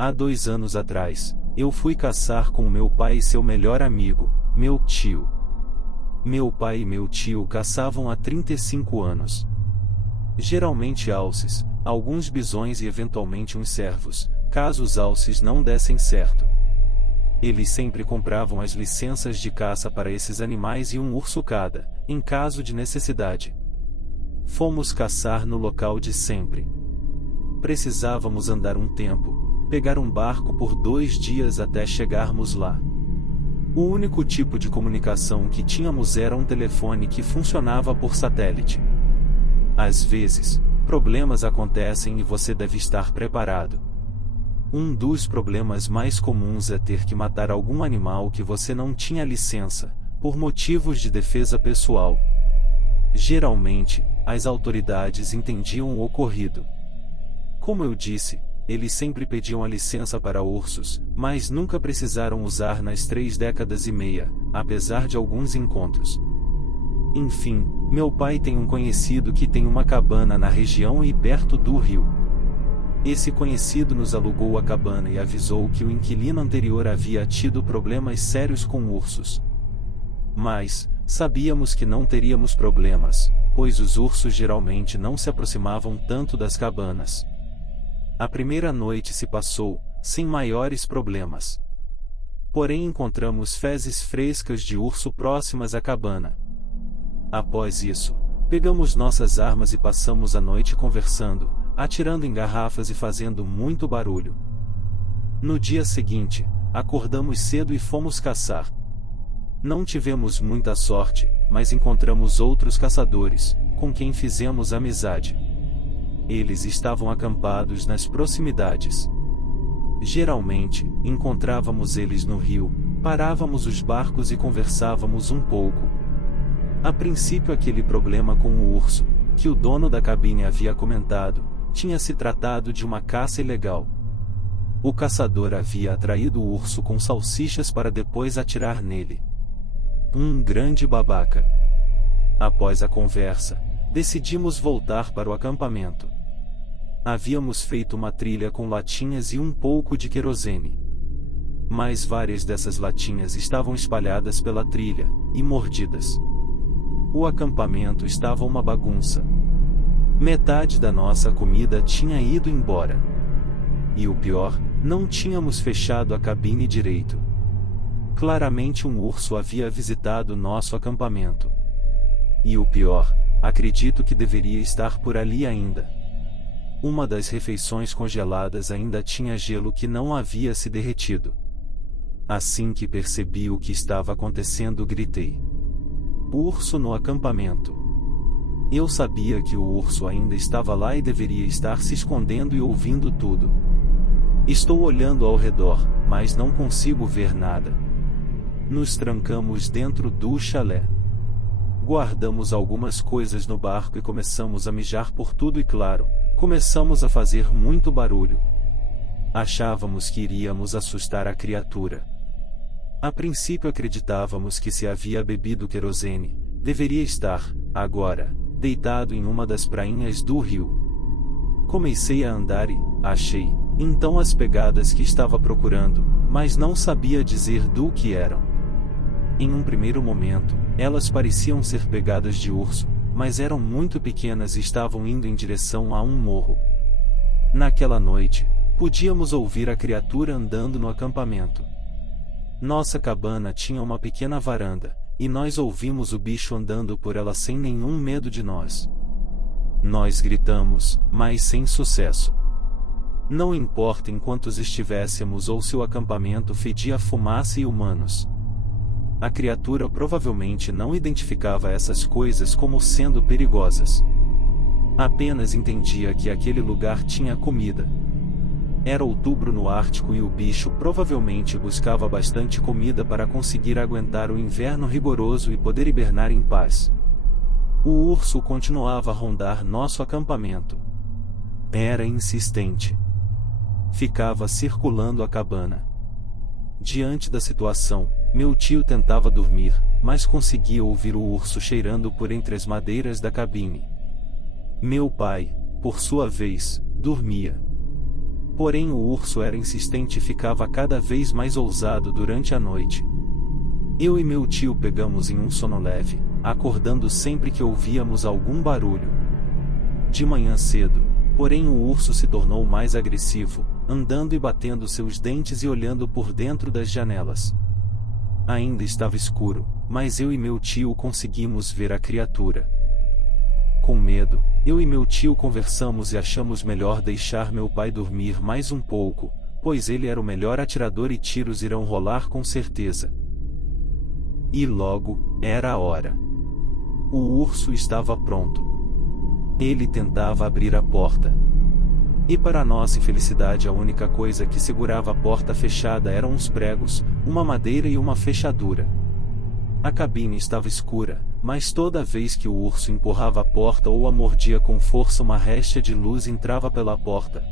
Há 2 anos atrás, eu fui caçar com meu pai e seu melhor amigo, meu tio. Meu pai e meu tio caçavam há 35 anos. Geralmente alces, alguns bisões e eventualmente uns cervos, caso os alces não dessem certo. Eles sempre compravam as licenças de caça para esses animais e um urso cada, em caso de necessidade. Fomos caçar no local de sempre. Precisávamos andar um tempo, pegar um barco por 2 dias até chegarmos lá. O único tipo de comunicação que tínhamos era um telefone que funcionava por satélite. Às vezes, problemas acontecem e você deve estar preparado. Um dos problemas mais comuns é ter que matar algum animal que você não tinha licença, por motivos de defesa pessoal. Geralmente, as autoridades entendiam o ocorrido. Como eu disse, eles sempre pediam a licença para ursos, mas nunca precisaram usar nas 3 décadas e meia, apesar de alguns encontros. Enfim, meu pai tem um conhecido que tem uma cabana na região e perto do rio. Esse conhecido nos alugou a cabana e avisou que o inquilino anterior havia tido problemas sérios com ursos. Mas, sabíamos que não teríamos problemas, pois os ursos geralmente não se aproximavam tanto das cabanas. A primeira noite se passou, sem maiores problemas. Porém encontramos fezes frescas de urso próximas à cabana. Após isso, pegamos nossas armas e passamos a noite conversando, atirando em garrafas e fazendo muito barulho. No dia seguinte, acordamos cedo e fomos caçar. Não tivemos muita sorte, mas encontramos outros caçadores, com quem fizemos amizade. Eles estavam acampados nas proximidades. Geralmente, encontrávamos eles no rio, parávamos os barcos e conversávamos um pouco. A princípio aquele problema com o urso, que o dono da cabine havia comentado, tinha se tratado de uma caça ilegal. O caçador havia atraído o urso com salsichas para depois atirar nele. Um grande babaca. Após a conversa, decidimos voltar para o acampamento. Havíamos feito uma trilha com latinhas e um pouco de querosene. Mas várias dessas latinhas estavam espalhadas pela trilha, e mordidas. O acampamento estava uma bagunça. Metade da nossa comida tinha ido embora. E o pior, não tínhamos fechado a cabine direito. Claramente um urso havia visitado nosso acampamento. E o pior, acredito que deveria estar por ali ainda. Uma das refeições congeladas ainda tinha gelo que não havia se derretido. Assim que percebi o que estava acontecendo, gritei: "Urso no acampamento!" Eu sabia que o urso ainda estava lá e deveria estar se escondendo e ouvindo tudo. Estou olhando ao redor, mas não consigo ver nada. Nos trancamos dentro do chalé. Guardamos algumas coisas no barco e começamos a mijar por tudo e claro, começamos a fazer muito barulho. Achávamos que iríamos assustar a criatura. A princípio acreditávamos que se havia bebido querosene, deveria estar, agora, deitado em uma das prainhas do rio. Comecei a andar e, achei, então as pegadas que estava procurando, mas não sabia dizer do que eram. Em um primeiro momento, elas pareciam ser pegadas de urso, mas eram muito pequenas e estavam indo em direção a um morro. Naquela noite, podíamos ouvir a criatura andando no acampamento. Nossa cabana tinha uma pequena varanda, e nós ouvimos o bicho andando por ela sem nenhum medo de nós. Nós gritamos, mas sem sucesso. Não importa em quantos estivéssemos ou se o acampamento fedia fumaça e humanos. A criatura provavelmente não identificava essas coisas como sendo perigosas. Apenas entendia que aquele lugar tinha comida. Era outubro no Ártico e o bicho provavelmente buscava bastante comida para conseguir aguentar o inverno rigoroso e poder hibernar em paz. O urso continuava a rondar nosso acampamento. Era insistente. Ficava circulando a cabana. Diante da situação, meu tio tentava dormir, mas conseguia ouvir o urso cheirando por entre as madeiras da cabine. Meu pai, por sua vez, dormia. Porém o urso era insistente e ficava cada vez mais ousado durante a noite. Eu e meu tio pegamos em um sono leve, acordando sempre que ouvíamos algum barulho. De manhã cedo, porém o urso se tornou mais agressivo, andando e batendo seus dentes e olhando por dentro das janelas. Ainda estava escuro, mas eu e meu tio conseguimos ver a criatura. Com medo, eu e meu tio conversamos e achamos melhor deixar meu pai dormir mais um pouco, pois ele era o melhor atirador e tiros irão rolar com certeza. E logo, era a hora. O urso estava pronto. Ele tentava abrir a porta. E para nossa infelicidade a única coisa que segurava a porta fechada eram uns pregos, uma madeira e uma fechadura. A cabine estava escura, mas toda vez que o urso empurrava a porta ou a mordia com força uma réstia de luz entrava pela porta.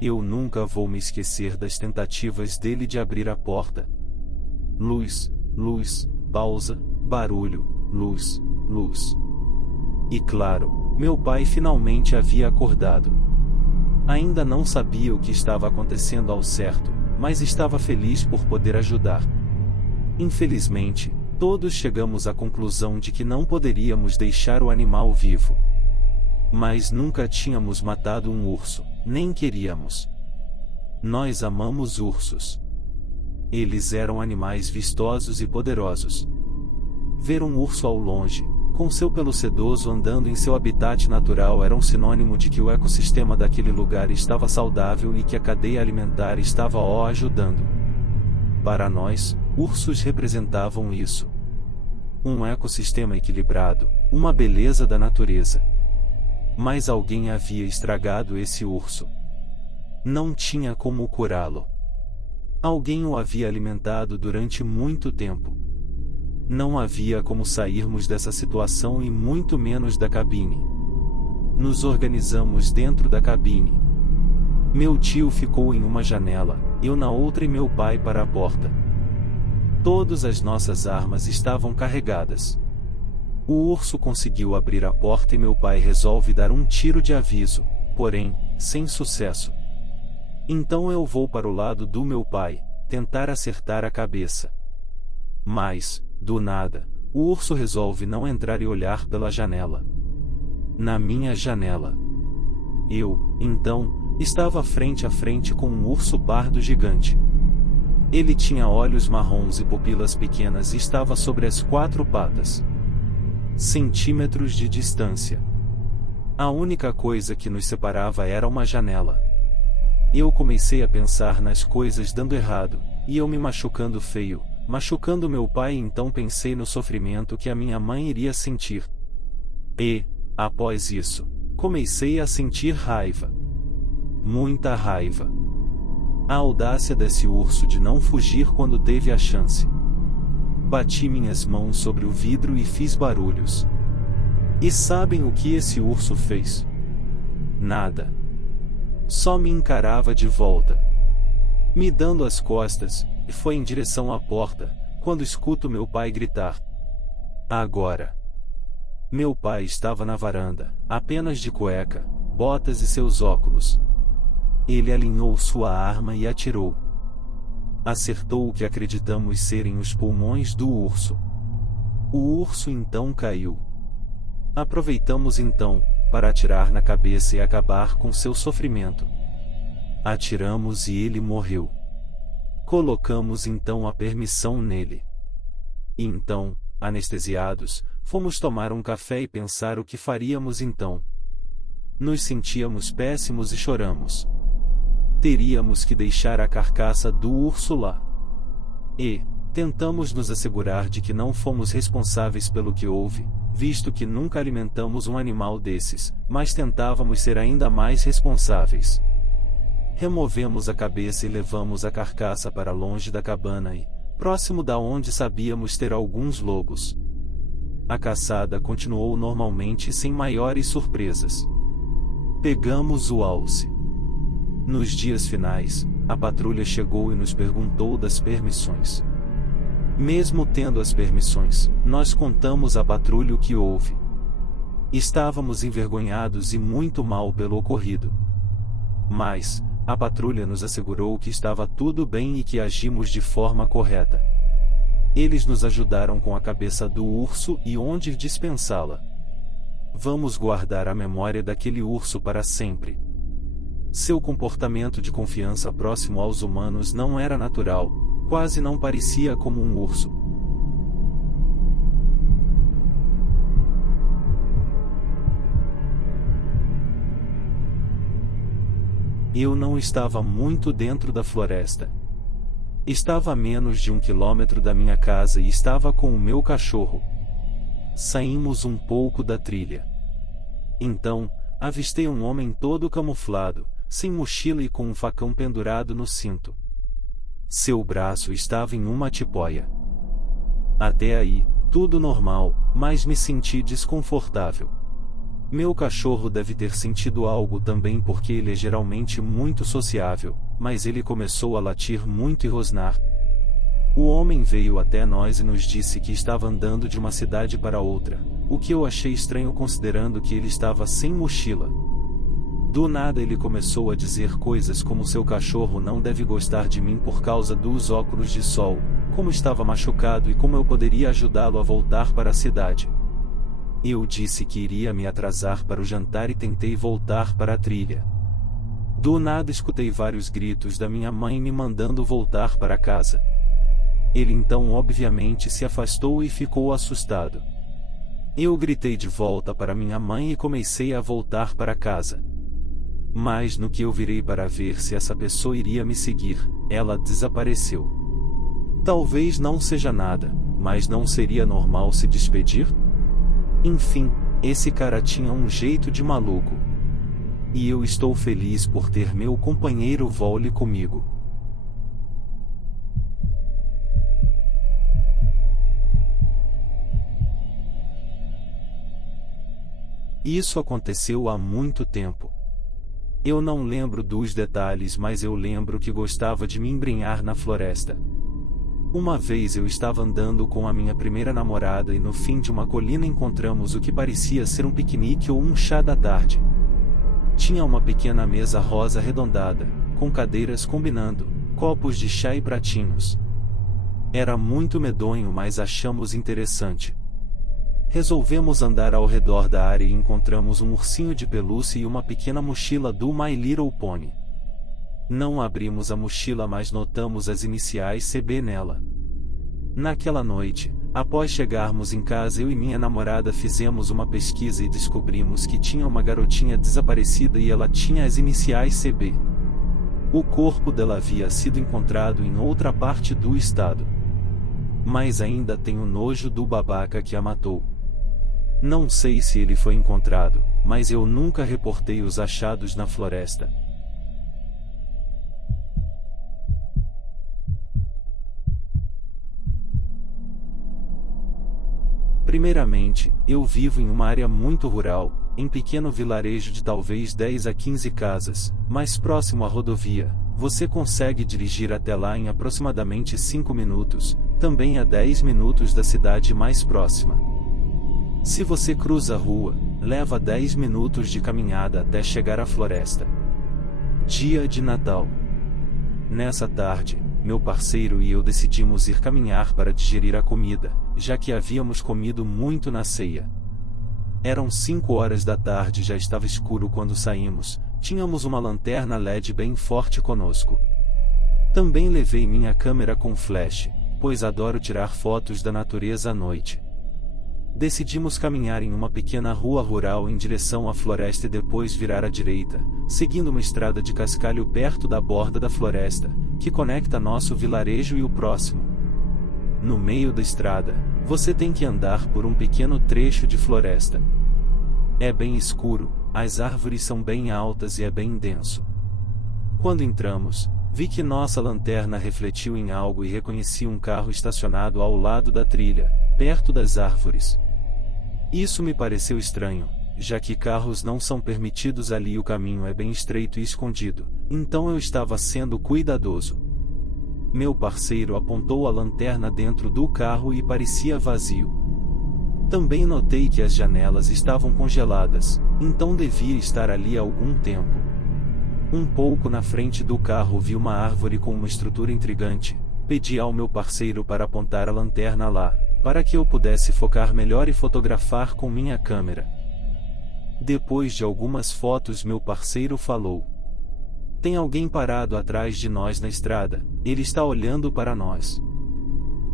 Eu nunca vou me esquecer das tentativas dele de abrir a porta. Luz, luz, pausa, barulho, luz, luz. E claro, meu pai finalmente havia acordado. Ainda não sabia o que estava acontecendo ao certo, mas estava feliz por poder ajudar. Infelizmente, todos chegamos à conclusão de que não poderíamos deixar o animal vivo. Mas nunca tínhamos matado um urso, nem queríamos. Nós amamos ursos. Eles eram animais vistosos e poderosos. Ver um urso ao longe, com seu pelo sedoso andando em seu habitat natural era um sinônimo de que o ecossistema daquele lugar estava saudável e que a cadeia alimentar estava ajudando. Para nós, ursos representavam isso. Um ecossistema equilibrado, uma beleza da natureza. Mas alguém havia estragado esse urso. Não tinha como curá-lo. Alguém o havia alimentado durante muito tempo. Não havia como sairmos dessa situação e muito menos da cabine. Nos organizamos dentro da cabine. Meu tio ficou em uma janela, eu na outra e meu pai para a porta. Todas as nossas armas estavam carregadas. O urso conseguiu abrir a porta e meu pai resolve dar um tiro de aviso, porém, sem sucesso. Então eu vou para o lado do meu pai, tentar acertar a cabeça. Mas, do nada, o urso resolve não entrar e olhar pela janela. Na minha janela. Eu, então, estava frente a frente com um urso pardo gigante. Ele tinha olhos marrons e pupilas pequenas e estava sobre as 4 patas. Centímetros de distância. A única coisa que nos separava era uma janela. Eu comecei a pensar nas coisas dando errado, e eu me machucando feio, machucando meu pai, e então pensei no sofrimento que a minha mãe iria sentir. E, após isso, comecei a sentir raiva. Muita raiva. A audácia desse urso de não fugir quando teve a chance. Bati minhas mãos sobre o vidro e fiz barulhos. E sabem o que esse urso fez? Nada. Só me encarava de volta, me dando as costas, e foi em direção à porta, quando escuto meu pai gritar. Agora. Meu pai estava na varanda, apenas de cueca, botas e seus óculos. Ele alinhou sua arma e atirou. Acertou o que acreditamos serem os pulmões do urso. O urso então caiu. Aproveitamos então, para atirar na cabeça e acabar com seu sofrimento. Atiramos e ele morreu. Colocamos então a permissão nele. E então, anestesiados, fomos tomar um café e pensar o que faríamos então. Nos sentíamos péssimos e choramos. Teríamos que deixar a carcaça do urso lá. E tentamos nos assegurar de que não fomos responsáveis pelo que houve, visto que nunca alimentamos um animal desses, mas tentávamos ser ainda mais responsáveis. Removemos a cabeça e levamos a carcaça para longe da cabana e, próximo da onde sabíamos ter alguns lobos. A caçada continuou normalmente sem maiores surpresas. Pegamos o alce. Nos dias finais, a patrulha chegou e nos perguntou das permissões. Mesmo tendo as permissões, nós contamos à patrulha o que houve. Estávamos envergonhados e muito mal pelo ocorrido. Mas, A patrulha nos assegurou que estava tudo bem e que agimos de forma correta. Eles nos ajudaram com a cabeça do urso e onde dispensá-la. Vamos guardar a memória daquele urso para sempre. Seu comportamento de confiança próximo aos humanos não era natural, quase não parecia como um urso. Eu não estava muito dentro da floresta. Estava a menos de 1 quilômetro da minha casa e estava com o meu cachorro. Saímos um pouco da trilha. Então, avistei um homem todo camuflado, sem mochila e com um facão pendurado no cinto. Seu braço estava em uma tipóia. Até aí, tudo normal, mas me senti desconfortável. Meu cachorro deve ter sentido algo também porque ele é geralmente muito sociável, mas ele começou a latir muito e rosnar. O homem veio até nós e nos disse que estava andando de uma cidade para outra, o que eu achei estranho considerando que ele estava sem mochila. Do nada ele começou a dizer coisas como seu cachorro não deve gostar de mim por causa dos óculos de sol, como estava machucado e como eu poderia ajudá-lo a voltar para a cidade. Eu disse que iria me atrasar para o jantar e tentei voltar para a trilha. Do nada escutei vários gritos da minha mãe me mandando voltar para casa. Ele então obviamente se afastou e ficou assustado. Eu gritei de volta para minha mãe e comecei a voltar para casa. Mas no que eu virei para ver se essa pessoa iria me seguir, ela desapareceu. Talvez não seja nada, mas não seria normal se despedir? Enfim, esse cara tinha um jeito de maluco. E eu estou feliz por ter meu companheiro Vole comigo. Isso aconteceu há muito tempo. Eu não lembro dos detalhes, mas eu lembro que gostava de me embrenhar na floresta. Uma vez eu estava andando com a minha primeira namorada e no fim de uma colina encontramos o que parecia ser um piquenique ou um chá da tarde. Tinha uma pequena mesa rosa arredondada, com cadeiras combinando, copos de chá e pratinhos. Era muito medonho, mas achamos interessante. Resolvemos andar ao redor da área e encontramos um ursinho de pelúcia e uma pequena mochila do My Little Pony. Não abrimos a mochila, mas notamos as iniciais CB nela. Naquela noite, após chegarmos em casa, eu e minha namorada fizemos uma pesquisa e descobrimos que tinha uma garotinha desaparecida e ela tinha as iniciais CB. O corpo dela havia sido encontrado em outra parte do estado. Mas ainda tenho nojo do babaca que a matou. Não sei se ele foi encontrado, mas eu nunca reportei os achados na floresta. Primeiramente, eu vivo em uma área muito rural, em pequeno vilarejo de talvez 10 a 15 casas, mais próximo à rodovia. Você consegue dirigir até lá em aproximadamente 5 minutos, também a 10 minutos da cidade mais próxima. Se você cruza a rua, leva 10 minutos de caminhada até chegar à floresta. Dia de Natal. Nessa tarde, meu parceiro e eu decidimos ir caminhar para digerir a comida, já que havíamos comido muito na ceia. Eram 5 horas da tarde e já estava escuro quando saímos. Tínhamos uma lanterna LED bem forte conosco. Também levei minha câmera com flash, pois adoro tirar fotos da natureza à noite. Decidimos caminhar em uma pequena rua rural em direção à floresta e depois virar à direita, seguindo uma estrada de cascalho perto da borda da floresta, que conecta nosso vilarejo e o próximo. No meio da estrada, você tem que andar por um pequeno trecho de floresta. É bem escuro, as árvores são bem altas e é bem denso. Quando entramos, vi que nossa lanterna refletiu em algo e reconheci um carro estacionado ao lado da trilha, perto das árvores. Isso me pareceu estranho, já que carros não são permitidos ali e o caminho é bem estreito e escondido, então eu estava sendo cuidadoso. Meu parceiro apontou a lanterna dentro do carro e parecia vazio. Também notei que as janelas estavam congeladas, então devia estar ali há algum tempo. Um pouco na frente do carro vi uma árvore com uma estrutura intrigante. Pedi ao meu parceiro para apontar a lanterna lá, para que eu pudesse focar melhor e fotografar com minha câmera. Depois de algumas fotos, meu parceiro falou: "Tem alguém parado atrás de nós na estrada, ele está olhando para nós."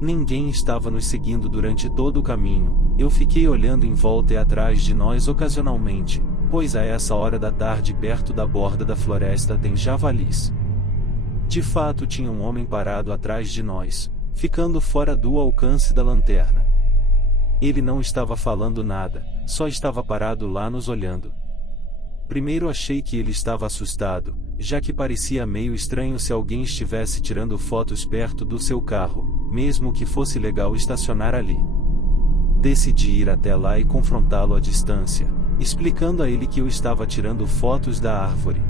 Ninguém estava nos seguindo durante todo o caminho. Eu fiquei olhando em volta e atrás de nós ocasionalmente, pois a essa hora da tarde perto da borda da floresta tem javalis. De fato tinha um homem parado atrás de nós, ficando fora do alcance da lanterna. Ele não estava falando nada, só estava parado lá nos olhando. Primeiro achei que ele estava assustado, já que parecia meio estranho se alguém estivesse tirando fotos perto do seu carro, mesmo que fosse legal estacionar ali. Decidi ir até lá e confrontá-lo à distância, explicando a ele que eu estava tirando fotos da árvore.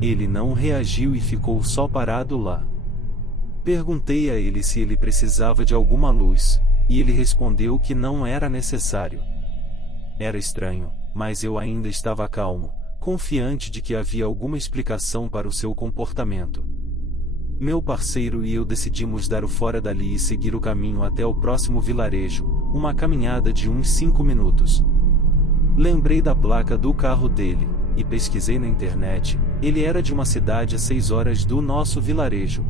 Ele não reagiu e ficou só parado lá. Perguntei a ele se ele precisava de alguma luz, e ele respondeu que não era necessário. Era estranho, mas eu ainda estava calmo, confiante de que havia alguma explicação para o seu comportamento. Meu parceiro e eu decidimos dar o fora dali e seguir o caminho até o próximo vilarejo, uma caminhada de uns 5 minutos. Lembrei da placa do carro dele, e pesquisei na internet. Ele era de uma cidade a 6 horas do nosso vilarejo.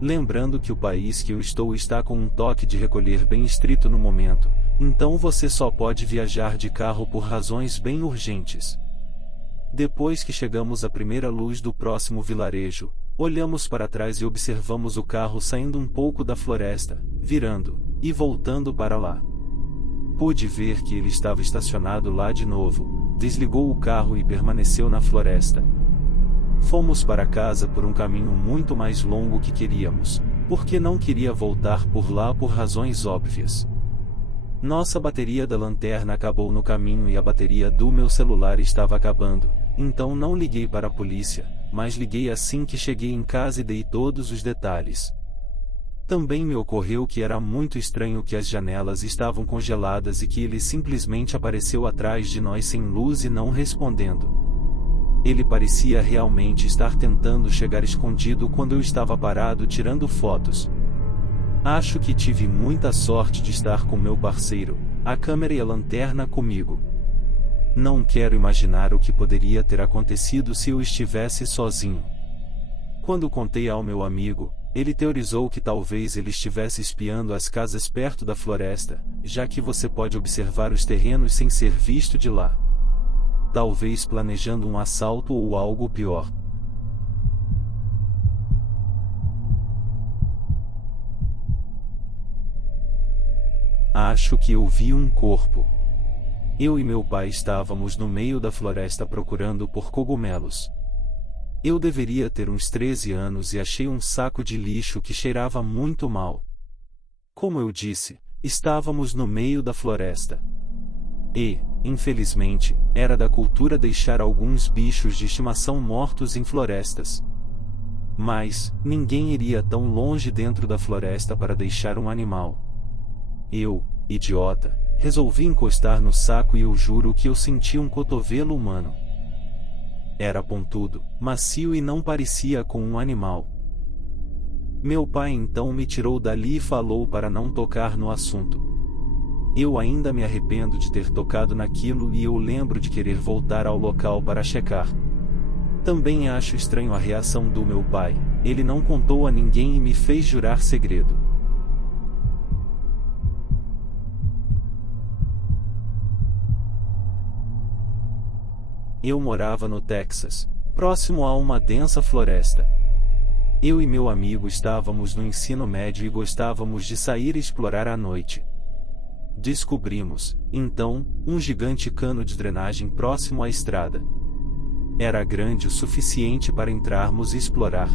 Lembrando que o país que eu estou está com um toque de recolher bem estrito no momento, então você só pode viajar de carro por razões bem urgentes. Depois que chegamos à primeira luz do próximo vilarejo, olhamos para trás e observamos o carro saindo um pouco da floresta, virando e voltando para lá. Pude ver que ele estava estacionado lá de novo, desligou o carro e permaneceu na floresta. Fomos para casa por um caminho muito mais longo que queríamos, porque não queria voltar por lá por razões óbvias. Nossa bateria da lanterna acabou no caminho e a bateria do meu celular estava acabando, então não liguei para a polícia, mas liguei assim que cheguei em casa e dei todos os detalhes. Também me ocorreu que era muito estranho que as janelas estavam congeladas e que ele simplesmente apareceu atrás de nós sem luz e não respondendo. Ele parecia realmente estar tentando chegar escondido quando eu estava parado tirando fotos. Acho que tive muita sorte de estar com meu parceiro, a câmera e a lanterna comigo. Não quero imaginar o que poderia ter acontecido se eu estivesse sozinho. Quando contei ao meu amigo, ele teorizou que talvez ele estivesse espiando as casas perto da floresta, já que você pode observar os terrenos sem ser visto de lá. Talvez planejando um assalto ou algo pior. Acho que eu vi um corpo. Eu e meu pai estávamos no meio da floresta procurando por cogumelos. Eu deveria ter uns 13 anos e achei um saco de lixo que cheirava muito mal. Como eu disse, estávamos no meio da floresta. E, infelizmente, era da cultura deixar alguns bichos de estimação mortos em florestas. Mas, ninguém iria tão longe dentro da floresta para deixar um animal. Eu, idiota, resolvi encostar no saco e eu juro que eu senti um cotovelo humano. Era pontudo, macio e não parecia com um animal. Meu pai então me tirou dali e falou para não tocar no assunto. Eu ainda me arrependo de ter tocado naquilo e eu lembro de querer voltar ao local para checar. Também acho estranho a reação do meu pai, ele não contou a ninguém e me fez jurar segredo. Eu morava no Texas, próximo a uma densa floresta. Eu e meu amigo estávamos no ensino médio e gostávamos de sair e explorar à noite. Descobrimos, então, um gigante cano de drenagem próximo à estrada. Era grande o suficiente para entrarmos e explorar.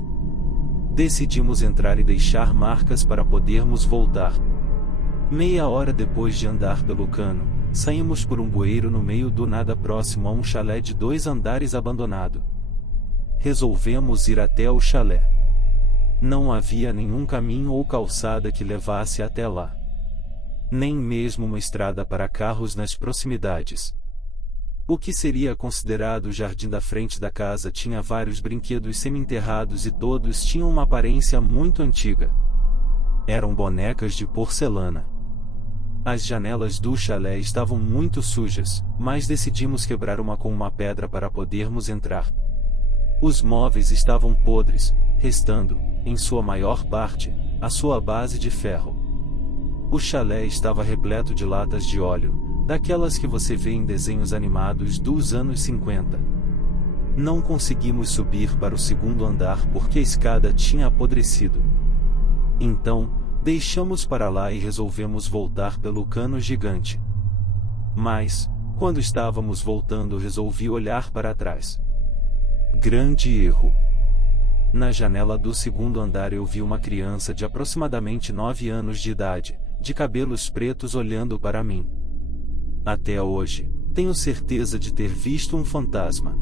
Decidimos entrar e deixar marcas para podermos voltar. Meia hora depois de andar pelo cano, saímos por um bueiro no meio do nada próximo a um chalé de 2 andares abandonado. Resolvemos ir até o chalé. Não havia nenhum caminho ou calçada que levasse até lá. Nem mesmo uma estrada para carros nas proximidades. O que seria considerado o jardim da frente da casa tinha vários brinquedos semi-enterrados e todos tinham uma aparência muito antiga. Eram bonecas de porcelana. As janelas do chalé estavam muito sujas, mas decidimos quebrar uma com uma pedra para podermos entrar. Os móveis estavam podres, restando, em sua maior parte, a sua base de ferro. O chalé estava repleto de latas de óleo, daquelas que você vê em desenhos animados dos anos 50. Não conseguimos subir para o segundo andar porque a escada tinha apodrecido. Então, deixamos para lá e resolvemos voltar pelo cano gigante. Mas, quando estávamos voltando, resolvi olhar para trás. Grande erro. Na janela do segundo andar eu vi uma criança de aproximadamente 9 anos de idade, de cabelos pretos olhando para mim. Até hoje, tenho certeza de ter visto um fantasma.